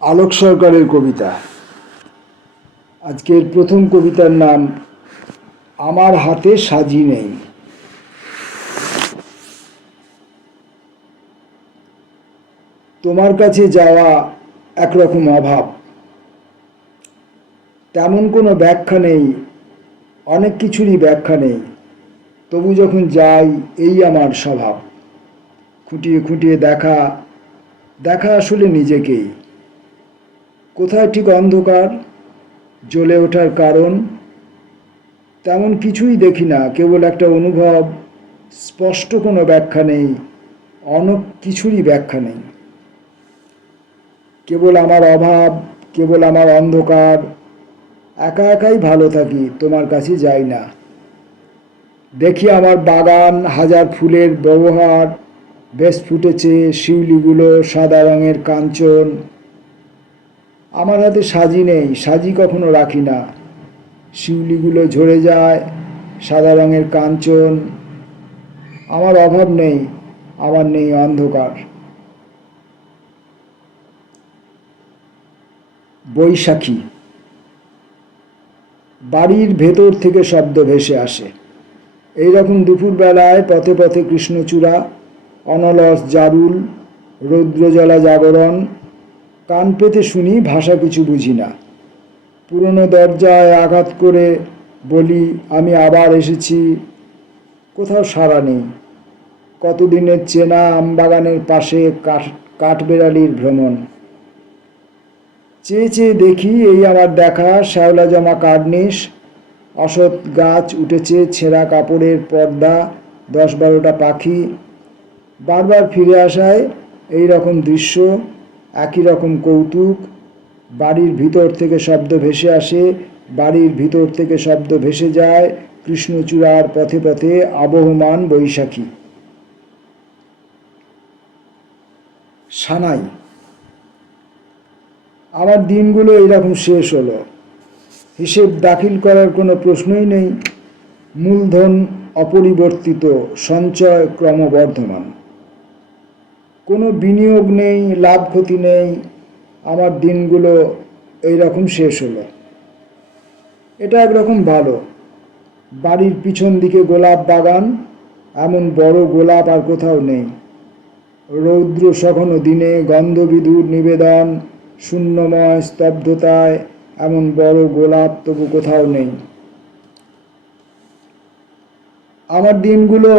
আলোক সরকারের কবিতা। আজকের প্রথম কবিতার নাম আমার হাতে সাজি নেই। তোমার কাছে যাওয়া একরকম অভাব, তেমন কোনো ব্যাখ্যা নেই, অনেক কিছুরই ব্যাখ্যা নেই, তবু যখন যাই এই আমার স্বভাব। খুঁটিয়ে খুঁটিয়ে দেখা দেখা আসলে নিজেকেই। কোথায় ঠিক অন্ধকার, জ্বলে ওঠার কারণ তেমন কিছুই দেখি না, কেবল একটা অনুভব। স্পষ্ট কোনো ব্যাখ্যা নেই, অনেক কিছুরই ব্যাখ্যা নেই। কেবল আমার অভাব, কেবল আমার অন্ধকার। একা একাই ভালো থাকি, তোমার কাছে যাই না। দেখি আমার বাগান, হাজার ফুলের ব্যবহার, বেশ ফুটেছে শিউলিগুলো সাদা রঙের কাঞ্চন। আমার হাতে সাজি নেই, সাজি কখনো রাখি না। শিউলিগুলো ঝরে যায়, সাদা রঙের কাঞ্চন। আমার অভাব নেই, আমার নেই অন্ধকার। বৈশাখী। বাড়ির ভেতর থেকে শব্দ ভেসে আসে। এইরকম দুপুরবেলায় পথে পথে কৃষ্ণচূড়া, অনলস জারুল, রৌদ্রজ্বলা জাগরণ। কান পেতে শুনি, ভাষা কিছু বুঝি না। পুরনো দরজায় আঘাত করে বলি আমি আবার এসেছি। কোথাও সাড়া নেই। কতদিনের চেনা আমবাগানের পাশে কাঠবেড়ালির ভ্রমণ। চেয়ে চেয়ে দেখি এই আমার দেখা শ্যাওলা জমা কার্নিশ, অসৎ গাছ উঠেছে, ছেঁড়া কাপড়ের পর্দা, 10-12টা পাখি। বারবার ফিরে আসায় এই রকম দৃশ্য, একই রকম কৌতুক। বাড়ির ভিতর থেকে শব্দ ভেসে আসে, বাড়ির ভিতর থেকে শব্দ ভেসে যায়। কৃষ্ণচূড়ার পথে পথে আবহমান বৈশাখী। সানাই। আমার দিনগুলো এইরকম শেষ হলো। হিসেব দাখিল করার কোনো প্রশ্নই নেই। মূলধন অপরিবর্তিত, সঞ্চয় ক্রমবর্ধমান। কোনো বিনিয়োগ নেই, লাভ ক্ষতি নেই। আমার দিনগুলো এইরকম শেষ হলো। এটা একরকম ভালো। বাড়ির পিছন দিকে গোলাপ বাগান, এমন বড় গোলাপ আর কোথাও নেই। রৌদ্র সঘন দিনে গন্ধবিধুর নিবেদন, শূন্যময় স্তব্ধতায় এমন বড় গোলাপ তবু কোথাও নেই। আমার দিনগুলো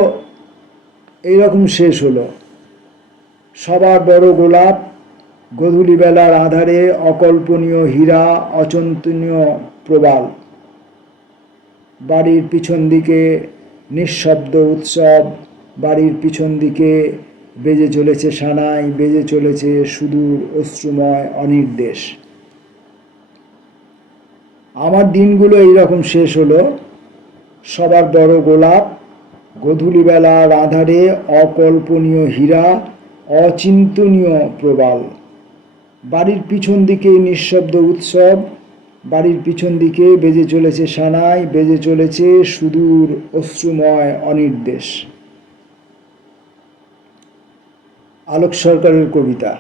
এইরকম শেষ হলো। সবার বড় গোলাপ, গোধূলিবেলার আঁধারে অকল্পনীয় হীরা, অচিন্তনীয় প্রবাল। বাড়ির পিছন দিকে নিঃশব্দ উৎসব, বাড়ির পিছন দিকে বেজে চলেছে সানাই, বেজে চলেছে সুদূর অশ্রুময় অনির্দেশ। আমার দিনগুলো এইরকম শেষ হলো। সবার বড় গোলাপ, গোধূলিবেলার আঁধারে অকল্পনীয় হীরা, অচিন্তনীয় প্রবাল। বাড়ির পিছন দিকে নিঃশব্দ উৎসব, বাড়ির পিছন দিকে বেজে চলেছে সানাই, বেজে চলেছে সুদূর অশ্রুময় অনির্দেশ। আলোক সরকারের কবিতা।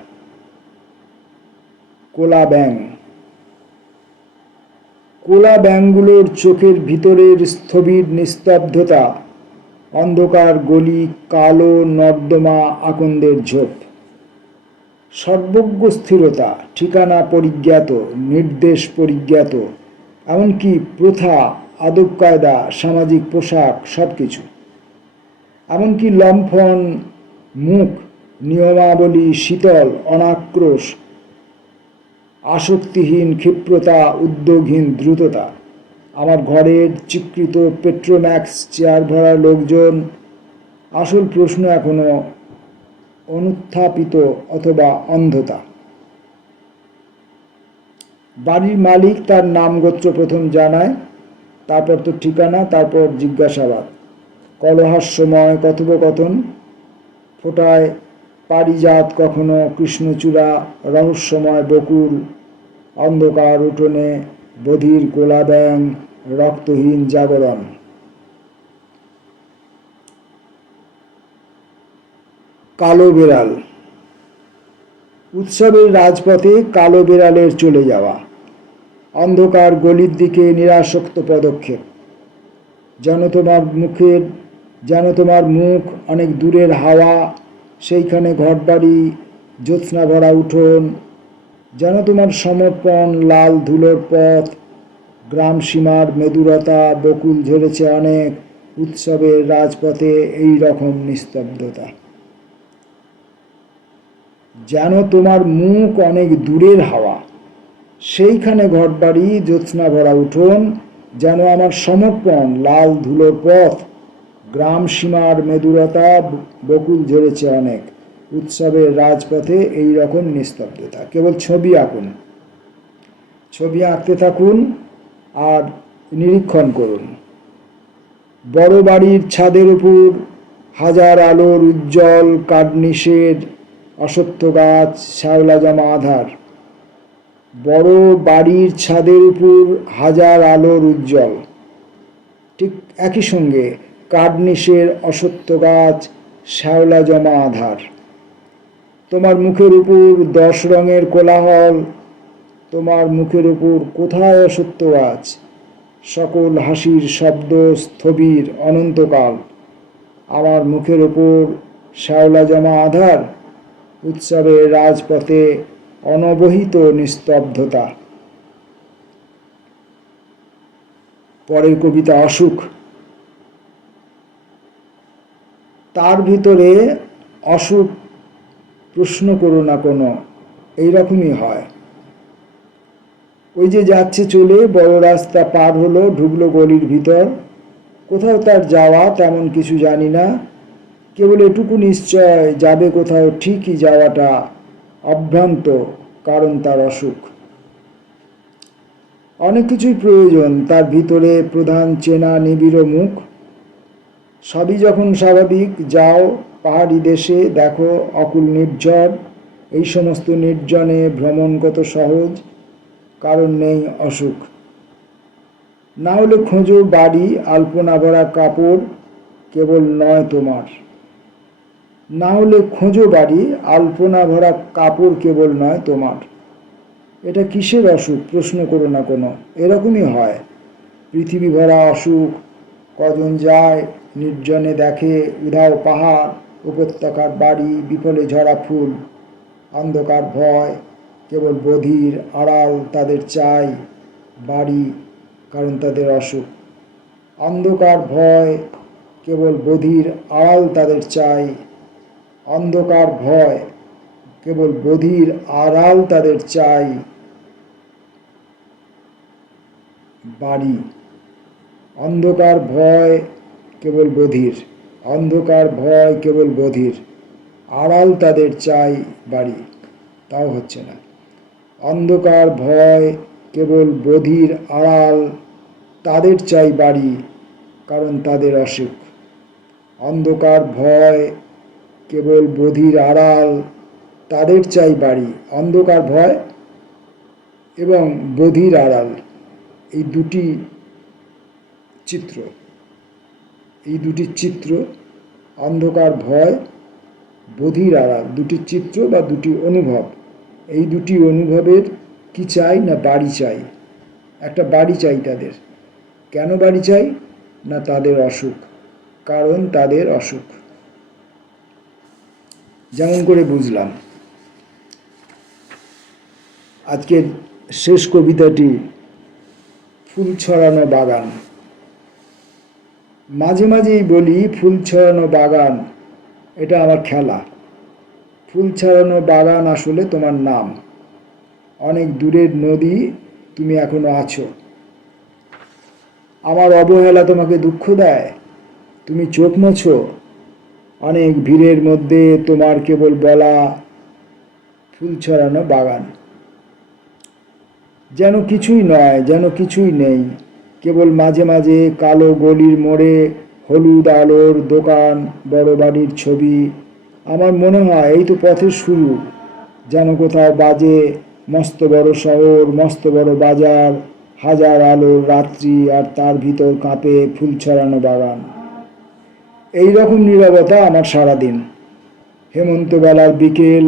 কোলা ব্যাঙ। কোলা ব্যাঙগুলোর চোখের ভিতরের স্থবির নিস্তব্ধতা, অন্ধকার গলি, কালো নর্দমা, আকন্দের ঝোপ। সর্বজ্ঞ স্থিরতা, ঠিকানা পরিজ্ঞাত, নির্দেশ পরিজ্ঞাত, এমনকি প্রথা, আদব কায়দা, সামাজিক পোশাক, সব কিছু। এমনকি লম্ফন মুখ, নিয়মাবলী শীতল, অনাক্রোশ, আসক্তিহীন ক্ষিপ্রতা, উদ্যোগহীন দ্রুততা। আমার ঘরের চিত্রিত পেট্রোম্যাক্স চেয়ার ভরা লোকজন। আসল প্রশ্ন এখনো অনুত্থাপিত অথবা অন্ধতা। বাড়ির মালিক তার নাম গোত্র প্রথম জানায়, তারপর তো ঠিকানা, তারপর জিজ্ঞাসাবাদ। কলহাস্যময় কথোপকথন, ফোটায় পারিজাত কখনো কৃষ্ণচূড়া, রহস্যময় বকুল। অন্ধকার উঠোনে বধির কোলা ব্যাঙ, রক্তহীন জাগরণ। কালো বেড়াল। উৎসবের রাজপথে কালো বেড়ালের চলে যাওয়া, অন্ধকার গলির দিকে নিরাসক্ত পদক্ষেপ, যেন তোমার মুখ অনেক দূরের হাওয়া, সেইখানে ঘরবাড়ি, জ্যোৎস্না ভরা উঠোন, যেন তোমার সমর্পণ লাল ধুলোর পথ, গ্রাম সীমার মেদুরতা, বকুল ঝরেছে অনেক, উৎসবের রাজপথে এই রকম নিস্তব্ধতা। যেন তোমার মুখ অনেক দূরের হাওয়া, সেইখানে ঘরবাড়ি, জ্যোৎস্না ভরা উঠোন, যেন আমার সমর্পণ লাল ধুলোর পথ, গ্রাম সীমার মেদুরতা, বকুল ঝরেছে অনেক, উৎসবের রাজপথে এই রকম নিস্তব্ধতা। কেবল ছবি আঁকুন, ছবি আঁকতে থাকুন আর নিরীক্ষণ করুন। বড় বাড়ির ছাদের উপর হাজার আলোর উজ্জ্বল কার্নিশের অশ্বত্থ গাছ, শ্যাওলা জমা আধার। বড় বাড়ির ছাদের উপর হাজার আলোর উজ্জ্বল, ঠিক একই সঙ্গে কার্নিশের অশ্বত্থ গাছ, শ্যাওলা জমা আধার। তোমার মুখের উপর 10 রঙের কোলাহল, তোমার মুখের উপর কোথায় অশ্বত্থ গাছ, সকল হাসির শব্দ স্থবির অনন্তকাল। আমার মুখের উপর শ্যাওলা জমা আধার, উৎসবের রাজপথে অনবহিত নিস্তব্ধতা। পরের কবিতা অসুখ। তার ভিতরে অসুখ প্রশ্ন করো না কোনো, এইরকমই হয়। ওই যে যাচ্ছে চলে, বড় রাস্তা পার হলো, ঢুকলো গলির ভিতর, কোথাও তার যাওয়া তেমন কিছু জানি না, কেবল এটুকু নিশ্চয় যাবে কোথাও, ঠিকই যাওয়াটা অভ্রান্ত, কারণ তার অসুখ। অনেক কিছুই প্রয়োজন, তার ভিতরে প্রধান চেনা নিবিড় মুখ। সবই যখন স্বাভাবিক, যাও পাহাড়ি দেশে, দেখো অকুল নির্ঝর, এই সমস্ত নির্জনে ভ্রমণ কত সহজ, কারণ নেই অসুখ। না হলে খোঁজো বাড়ি, আলপনা ভরা কাপড় কেবল নয় তোমার। না হলে খোঁজো বাড়ি, আলপনা ভরা কাপড় কেবল নয় তোমার। এটা কিসের অসুখ প্রশ্ন করো না কোনো, এরকমই হয়। পৃথিবী ভরা অসুখ, কজন যায় নির্জনে দেখে, উধাও পাহাড়, উপত্যকার বাড়ি, বিফলে ঝরা ফুল। অন্ধকার ভয়, কেবল বধির আড়াল তাদের চাই বাড়ি, কারণ তাদের অসুখ। অন্ধকার ভয়, কেবল বধির আড়াল তাদের চাই। অন্ধকার ভয়, কেবল বধির আড়াল তাদের চাই বাড়ি। অন্ধকার ভয় কেবল বধির, অন্ধকার ভয় কেবল বধির, আড়াল তাদের চাই বাড়ি, তাও হচ্ছে না। অন্ধকার ভয় কেবল বধির আড়াল তাদের চাই বাড়ি, কারণ তাদের অসুখ। অন্ধকার ভয় কেবল বধির আড়াল তাদের চাই বাড়ি। অন্ধকার ভয় এবং বধির আড়াল, এই দুটি চিত্র, অন্ধকার ভয়, বধির আড়াল, দুটি চিত্র বা দুটি অনুভব। এই দুটি অনুভবের কি চাই না বাড়ি চাই, একটা বাড়ি চাই তাদের। কেন বাড়ি চাই না তাদের অসুখ, কারণ তাদের অসুখ। যেমন করে বুঝলাম আজকের শেষ কবিতাটি ফুল ছড়ানো বাগান। মাঝে মাঝেই বলি ফুল ছড়ানো বাগান এটা আমার খেলা। ফুল ছড়ানো বাগান আসলে তোমার নাম। অনেক দূরের নদী তুমি এখনো আছো। আমার অবহেলা তোমাকে দুঃখ দেয়, তুমি চোখ মোছো। অনেক ভিড়ের মধ্যে তোমার কেবল বলা ফুল ছড়ানো বাগান। যেন কিছুই নয়, যেন কিছুই নেই, কেবল মাঝে মাঝে কালো গলির মোড়ে হলুদ আলোর দোকান, বড় বাড়ির ছবি। আমার মনে হয় এই তো পথের শুরু, যেন কোথাও বাজে মস্ত বড় শহর, মস্ত বড় বাজার, হাজার আলোর রাত্রি, আর তার ভিতর কাঁপে ফুল ছড়ানো বাগান। এই রকম নীরবতা আমার সারাদিন। হেমন্ত বেলার বিকেল,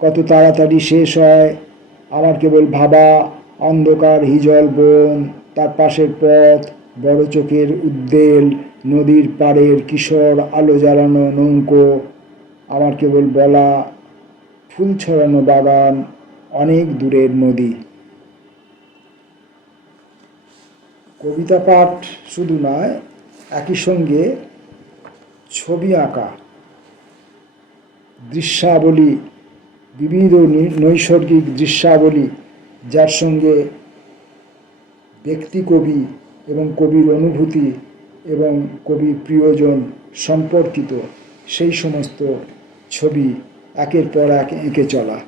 কত তাড়াতাড়ি শেষ হয় আমার কেবল ভাবা। অন্ধকার হিজল বন, তার পাশের পথ, বড় চোখের উদ্বেল, নদীর পাড়ের কিশোর আলো জ্বালানো নৌকো, আমার কেবল বলা, ফুল ছড়ানো বাগান, অনেক দূরের নদী। কবিতা পাঠ শুধু নয়, একই সঙ্গে ছবি আঁকা, দৃশ্যাবলী, বিবিধ নৈসর্গিক দৃশ্যাবলী, যার সঙ্গে ব্যক্তি কবি এবং কবির অনুভূতি এবং কবির প্রিয়জন সম্পর্কিত, সেই সমস্ত ছবি একের পর এক এঁকে চলা।